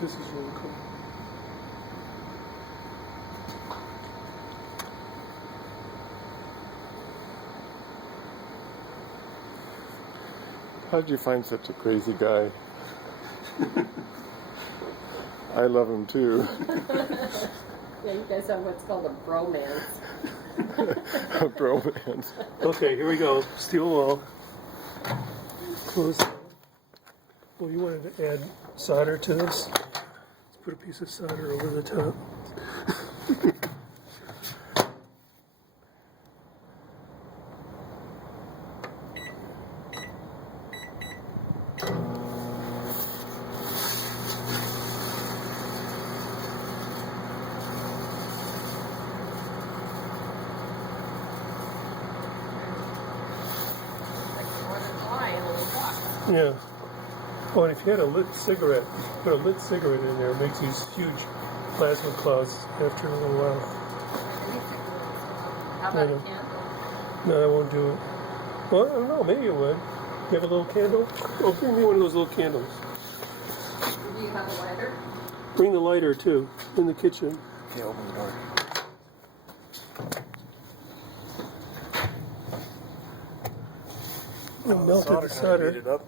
This is really cool. How did you find such a crazy guy? I love him too. Yeah, you guys have what's called a bromance. A bromance. Okay, here we go. Steel wall. Close. Well, you wanted to add solder to this? Let's put a piece of solder over the top. Yeah. Oh, and if you had a lit cigarette, put a lit cigarette in there, it makes these huge plasma clouds after a little while. How about a candle? No, I won't do it. Well, I don't know, maybe it would. You have a little candle? Oh, bring me one of those little candles. Do you have a lighter? Bring the lighter, too, in the kitchen. Okay, open the door. Melted the solder. Heat it up.